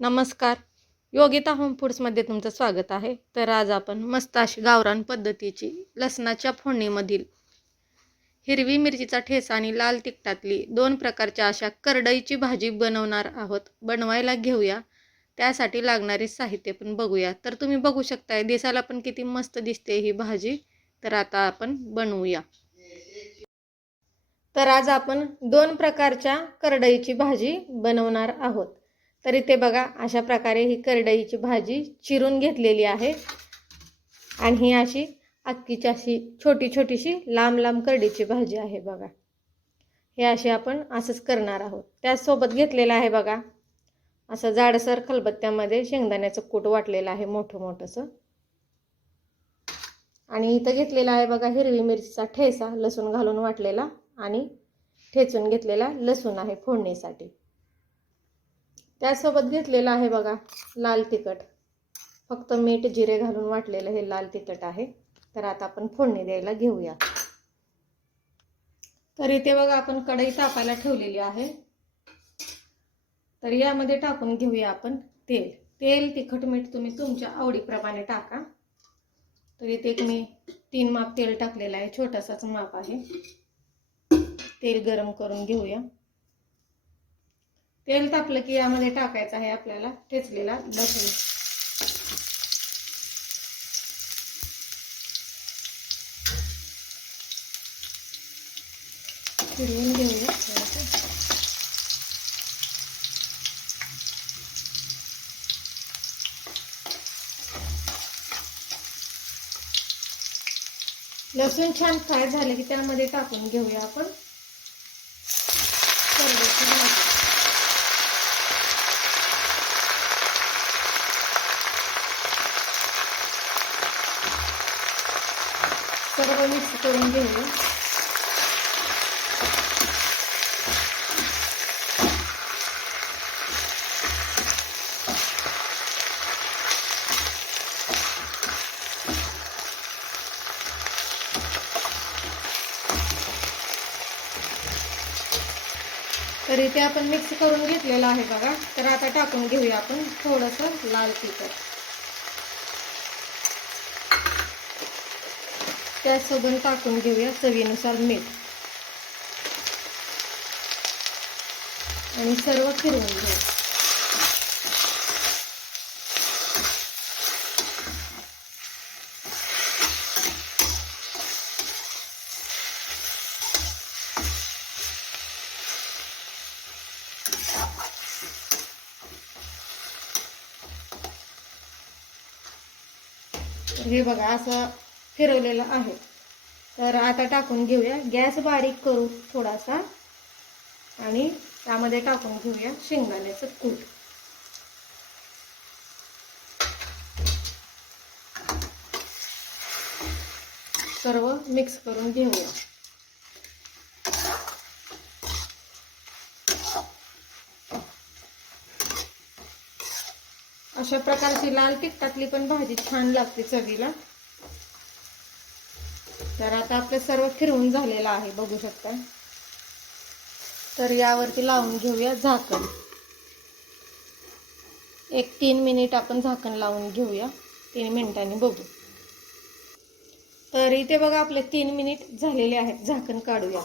नमस्कार. योगिता होम फूड्समध्ये तुमचं स्वागत आहे. तर आज आपण मस्त अशी गावरान पद्धतीची लसणाच्या फोडणीमधील हिरवी मिरचीचा ठेसा आणि लाल तिखटातली दोन प्रकारच्या अशा करडईची भाजी बनवणार आहोत. बनवायला घेऊया. त्यासाठी लागणारे साहित्य पण बघूया. तर तुम्ही बघू शकताय दिसायला पण किती मस्त दिसते ही भाजी. तर आता आपण बनवूया. तर आज आपण दोन प्रकारच्या करडईची भाजी बनवणार आहोत. तर इथे बघा अशा प्रकारे ही करडईची भाजी चिरून घेतलेली आहे. आणि ही अशी अक्कीची अशी छोटी छोटीशी लांब लांब करडीची भाजी आहे बघा. हे अशी आपण असंच करणार आहोत. त्याचसोबत घेतलेलं आहे बघा असं जाडसर खलबत्त्यामध्ये शेंगदाण्याचं कूट वाटलेलं आहे मोठं मोठंसं. आणि इथं घेतलेला आहे बघा हिरवी मिरचीचा ठेसा लसूण घालून वाटलेला आणि ठेचून घेतलेला लसूण आहे फोडणीसाठी. त्यासोबत घेतलेलं आहे बघा लाल तिखट. फक्त मीठ जिरे घालून वाटलेलं हे लाल तिखट आहे. तर आता आपण फोडणी द्यायला घेऊया. तर इथे बघा आपण कढई तापायला ठेवलेली आहे. तर यामध्ये टाकून घेऊया आपण तेल. तेल तिखट मीठ तुम्ही तुमच्या आवडीप्रमाणे टाका. तर इथे एक मी तीन माप तेल टाकलेलं आहे छोटासाच माप आहे. तेल गरम करून घेऊया. तेल तापलं की यामध्ये टाकायचं आहे आपल्याला ठेचलेला लसूण. फिरवून घेऊया लसूण छान फ्राय झालं की त्यामध्ये टाकून घेऊया आपण करड्याची भाजी सर्व मिक्स करून घेऊया तर इथे आपण मिक्स करून घेतलेलं आहे बघा. तर आता टाकून घेऊया आपण थोडंसं लाल तिखट. त्यासोबत टाकून घेऊया चवीनुसार मीठ. आणि सर्व फिरवून घेऊ. हे बघा असं फिरवलेलं आहे. तर आता टाकून घेऊया. गॅस बारीक करू थोडासा. आणि त्यामध्ये टाकून घेऊया शेंगदाण्याचं कूट. सर्व मिक्स करून घेऊया. अशा प्रकारची लाल तिखटातली पण भाजी छान लागते चवीला. तर आता आपलं सर्व फिरवून झालेलं आहे बघू शकता तर यावरती लावून घेऊया झाकण. एक तीन मिनिट आपण झाकण लावून घेऊया. तीन मिनिटांनी बघू. तर इथे बघा आपले तीन मिनिट झालेले आहेत झाकण काढूया.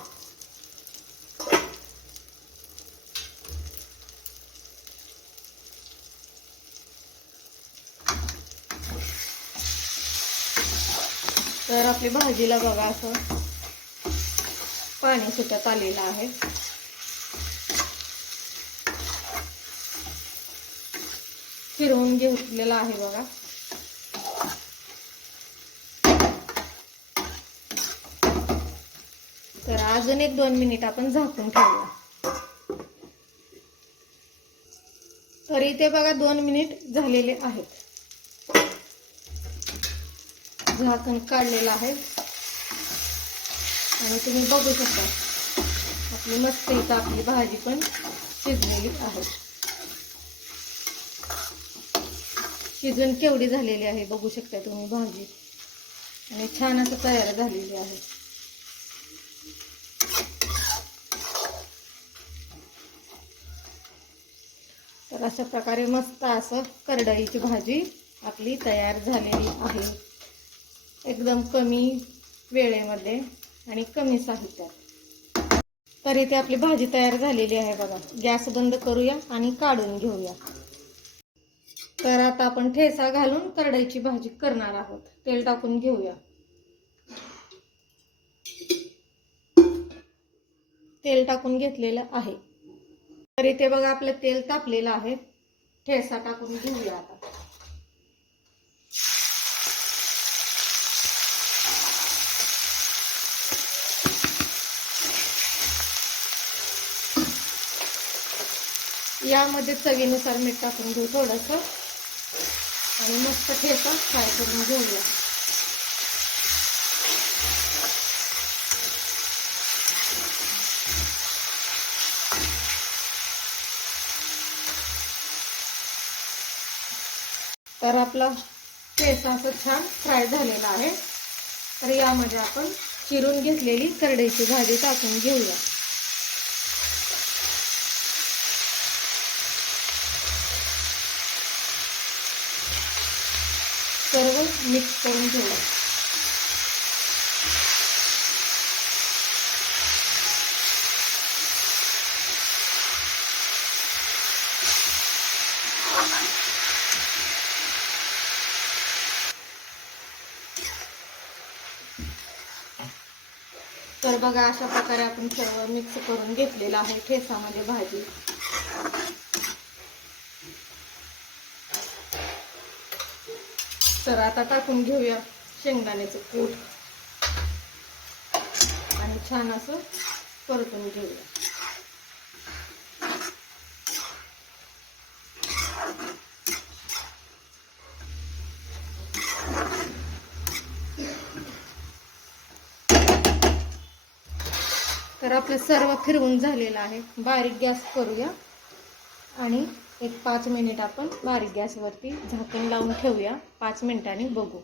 तर आपली भाजीला बघा असं पाणी सुटत आलेलं आहे. फिरवून घेतलेलं आहे बघा. तर अजून एक दोन मिनिट आपण झाकून ठेवूया. तर इथे बघा दोन मिनिट झालेले आहेत. झाकण काढलेलं आहे. आणि तुम्ही बघू शकता आपली मस्त इथं आपली भाजी पण शिजलेली आहे. शिजून केवढी झालेली आहे बघू शकता तुम्ही भाजी. आणि छान असं तयार झालेली आहे. तर अशा प्रकारे मस्त असं करडईची भाजी आपली तयार झालेली आहे. एकदम कमी वेळेमध्ये आणि कमी साहित्यात. तर इथे आपली भाजी तयार झालेली आहे बघा. गॅस बंद करूया आणि काढून घेऊया. तर आता आपण ठेसा घालून करडईची भाजी करणार आहोत. तेल टाकून घेऊया. तेल टाकून घेतलेलं आहे. तर इथे बघा आपलं तेल तापलेलं आहे. ठेसा टाकून घेऊया आता. यामध्ये चवीनुसार मीठ टाकून घेऊ थोडंसं. आणि मस्त ठेचा फ्राय करून घेऊया. तर आपला ठेचा असं छान फ्राय झालेला आहे. तर यामध्ये आपण चिरून घेतलेली करडईची भाजी टाकून घेऊया. सर्व मिक्स करून घेऊया तर बघा अशा प्रकारे आपण सर्व मिक्स करून घेतलेलं आहे ठेसामध्ये भाजी. तर आता टाकून घेऊया शेंगदाण्याचं कूट. आणि छान असं परतून घेऊया. तर आपलं सर्व फिरवून झालेलं आहे. बारीक गॅस करूया. आणि एक पाच मिनिट आपण बारीक गॅसवरती झाकण लावून ठेवूया. पाच मिनिटांनी बघू.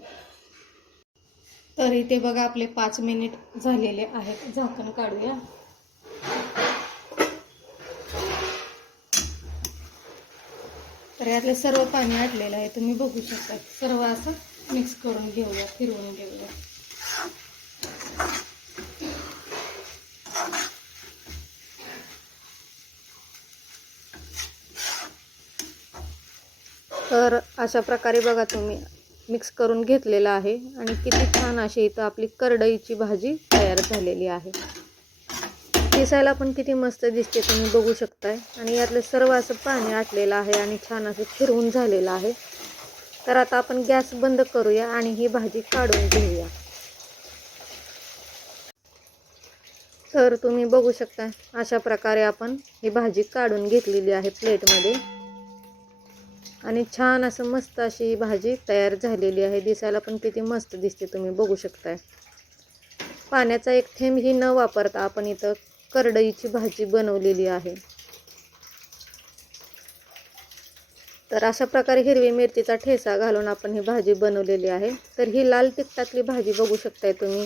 तर इथे बघा आपले पाच मिनिट झालेले आहेत. झाकण काढूया. तर यातले सर्व पाणी आटलेलं आहे. तुम्ही बघू शकता. सर्व असं मिक्स करून घेऊया फिरवून घेऊया. तर अशा प्रकारे बघा तुम्ही मिक्स करून घेतलेलं आहे. आणि किती छान अशी इथं आपली करडईची भाजी तयार झालेली आहे. दिसायला पण किती मस्त दिसते तुम्ही बघू शकताय. आणि यातलं सर्व असं पाणी आटलेलं आहे आणि छान असं फिरवून झालेलं आहे. तर आता आपण गॅस बंद करूया आणि ही भाजी काढून घेऊया. तर तुम्ही बघू शकता अशा प्रकारे आपण ही भाजी काढून घेतलेली आहे प्लेटमध्ये आणि छान असं मस्त अशी भाजी तयार झालेली आहे. दिसायला पण किती मस्त दिसते तुम्ही बघू शकताय. पाण्याचा एक थेंबही न वापरता आपण इथं करडईची भाजी बनवलेली आहे. तर अशा प्रकारे हिरवी मिरचीचा ठेसा घालून आपण ही भाजी बनवलेली आहे. तर ही लाल तिखटातली भाजी बघू शकताय तुम्ही.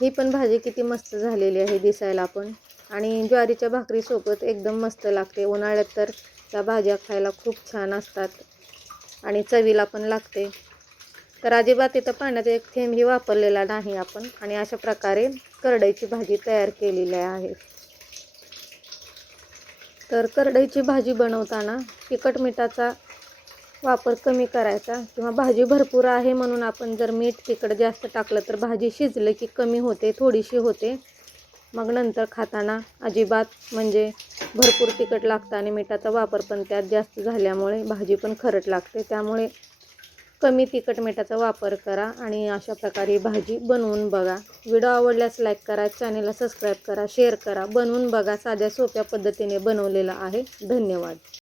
ही पण भाजी किती मस्त झालेली आहे दिसायला पण आणि ज्वारीच्या भाकरीसोबत एकदम मस्त लागते. उन्हाळ्यात तर त्या भाज्या खायला खूप छान असतात. आणि चवीला पण लागते. तर अजिबात इथं पाण्याचा एक थेंबही वापरलेला नाही आपण. आणि अशा प्रकारे करडईची भाजी तयार केलेली आहे. तर करडईची भाजी बनवताना तिखट मिठाचा वापर कमी करायचा किंवा भाजी भरपूर आहे म्हणून आपण जर मीठ तिखट जास्त टाकलं तर भाजी शिजलं की कमी होते थोडीशी होते. मग नंतर खाताना अजिबात म्हणजे भरपूर तिखट लागतं आणि मिठाचा वापर पण त्यात जास्त झाल्यामुळे भाजी पण खरट लागते. त्यामुळे कमी तिखट मिठाचा वापर करा आणि अशा प्रकारे भाजी बनवून बघा. व्हिडिओ आवडल्यास लाईक करा चॅनेलला सबस्क्राईब करा शेअर करा. बनवून बघा साध्या सोप्या पद्धतीने बनवलेला आहे. धन्यवाद.